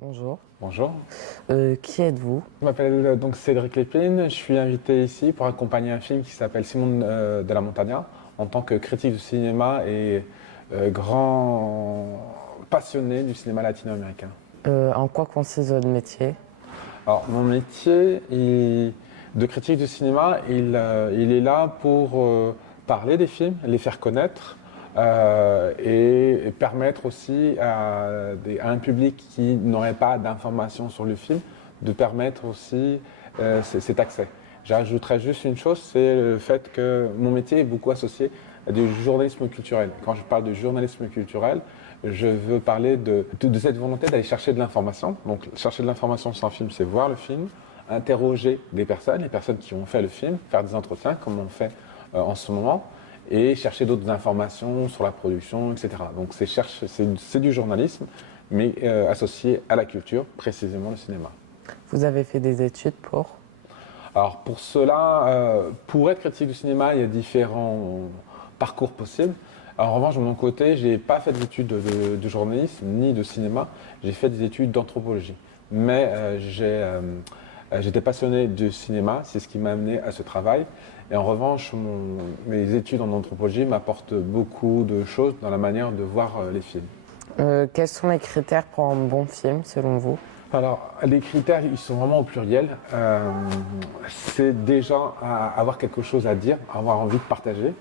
Bonjour. Bonjour, Qui êtes-vous? je m'appelle donc Cédric Lépine. Je suis invité ici pour accompagner un film qui s'appelle Simone de la Montagna en tant que critique de cinéma et grand passionné du cinéma latino-américain. En quoi consiste votre métier? Alors mon métier de critique de cinéma, il est là pour parler des films, les faire connaître et permettre aussi à un public qui n'aurait pas d'informations sur le film de permettre aussi cet accès. J'ajouterais juste une chose, c'est le fait que mon métier est beaucoup associé à du journalisme culturel. Quand je parle de journalisme culturel, je veux parler de cette volonté d'aller chercher de l'information. Donc, chercher de l'information sur un film, c'est voir le film, interroger les personnes qui ont fait le film, faire des entretiens, comme on fait en ce moment, et chercher d'autres informations sur la production, etc. Donc, c'est du journalisme, mais associé à la culture, précisément le cinéma. Vous avez fait des études pour? Alors pour cela, pour être critique du cinéma, il y a différents parcours possibles. En revanche, de mon côté, je n'ai pas fait d'études de journalisme ni de cinéma, j'ai fait des études d'anthropologie. Mais j'étais passionné du cinéma, c'est ce qui m'a amené à ce travail. Et en revanche, mes études en anthropologie m'apportent beaucoup de choses dans la manière de voir les films. Quels sont les critères pour un bon film selon vous? Alors, les critères, ils sont vraiment au pluriel. C'est déjà avoir quelque chose à dire, avoir envie de partager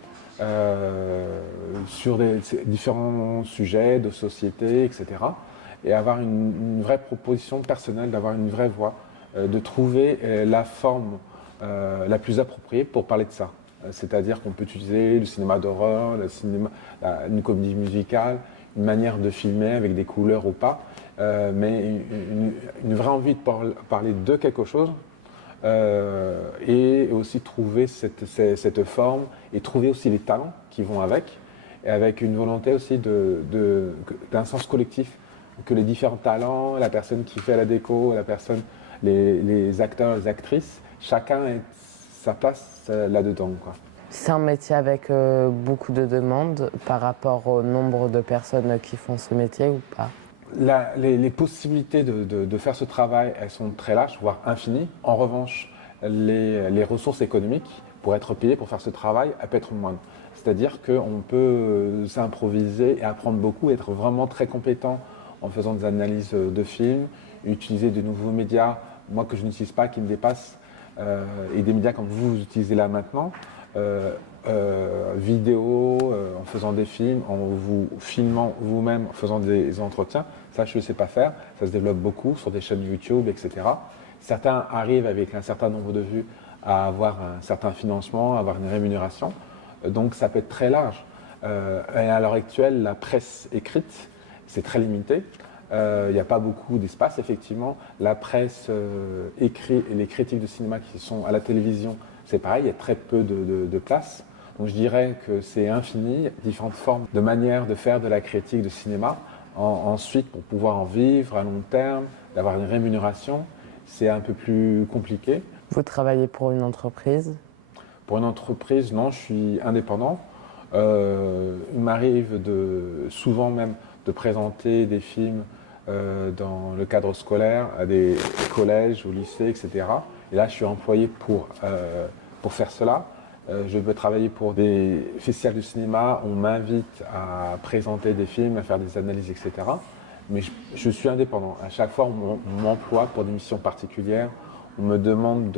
sur différents sujets de société, etc. Et avoir une vraie proposition personnelle, d'avoir une vraie voix, de trouver la forme la plus appropriée pour parler de ça. C'est-à-dire qu'on peut utiliser le cinéma d'horreur, une comédie musicale, une manière de filmer avec des couleurs ou pas, mais une vraie envie de parler de quelque chose et aussi trouver cette forme et trouver aussi les talents qui vont avec, et avec une volonté aussi d'un sens collectif, que les différents talents, la personne qui fait la déco, les acteurs, les actrices, chacun ait sa place là-dedans, quoi. C'est un métier avec beaucoup de demandes par rapport au nombre de personnes qui font ce métier ou pas? Les possibilités de faire ce travail, elles sont très larges, voire infinies. En revanche, les ressources économiques pour être payé pour faire ce travail, elles peuvent être moindres. C'est-à-dire qu'on peut s'improviser et apprendre beaucoup, être vraiment très compétent en faisant des analyses de films, utiliser de nouveaux médias, moi que je n'utilise pas, qui me dépassent, et des médias comme vous utilisez là maintenant, vidéo, en faisant des films, en vous filmant vous-même, en faisant des entretiens. Ça, je ne sais pas faire. Ça se développe beaucoup sur des chaînes YouTube, etc. Certains arrivent avec un certain nombre de vues à avoir un certain financement, à avoir une rémunération. Donc, ça peut être très large. Et à l'heure actuelle, la presse écrite, c'est très limité. Il n'y a pas beaucoup d'espace, effectivement. La presse écrite et les critiques de cinéma qui sont à la télévision, c'est pareil, il y a très peu de place. Donc je dirais que c'est infini, différentes formes de manières de faire de la critique de cinéma. Ensuite, pour pouvoir en vivre à long terme, d'avoir une rémunération, c'est un peu plus compliqué. Vous travaillez pour une entreprise? Pour une entreprise, non, je suis indépendant. Il m'arrive souvent même de présenter des films dans le cadre scolaire à des collèges ou lycées, etc. Et là, je suis employé pour faire cela. Je peux travailler pour des festivals de cinéma, on m'invite à présenter des films, à faire des analyses, etc. Mais je suis indépendant. À chaque fois, on m'emploie pour des missions particulières. On me demande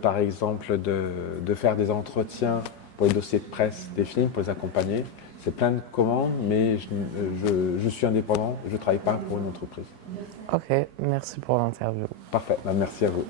par exemple, de faire des entretiens pour les dossiers de presse des films, pour les accompagner. C'est plein de commandes, mais je suis indépendant, je ne travaille pas pour une entreprise. Ok, merci pour l'interview. Parfait, merci à vous.